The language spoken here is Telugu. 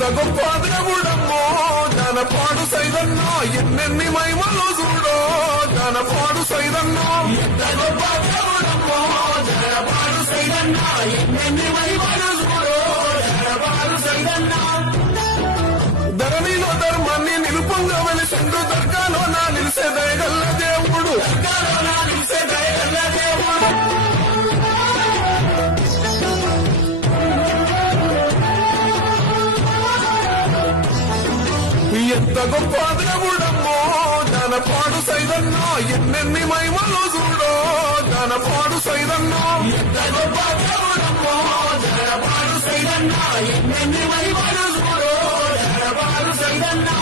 ఎంత గొప్ప దేవుడమ్మో జనపాడు సైదన్నో ఎన్నెన్ని మహిమలు చూడో జనపాడు సైదన్నో ఎంత గొప్ప దేవుడమ్మో జనపాడు సైదన్నో ఎన్నెన్ని మహిమలు చూడో జనపాడు సైదన్నో ధరణిలో ధర్మాన్ని నిలుపంగా వెలిసిండు దర్గాలో నా నిలిసే దయగల్ల దేవుడు దర్గాలో నా నిలిసే దయగల్ల దేవుడు ఎంత గొప్ప దేవుడమ్మో జనపాడు సైదన్నో ఎన్నెన్ని మహిమలు చూడో జనపాడు సైదన్నో ఎంత గొప్ప దేవుడమ్మో జనపాడు సైదన్నో ఎన్నెన్ని మహిమలు చూడో జనపాడు సైదన్నో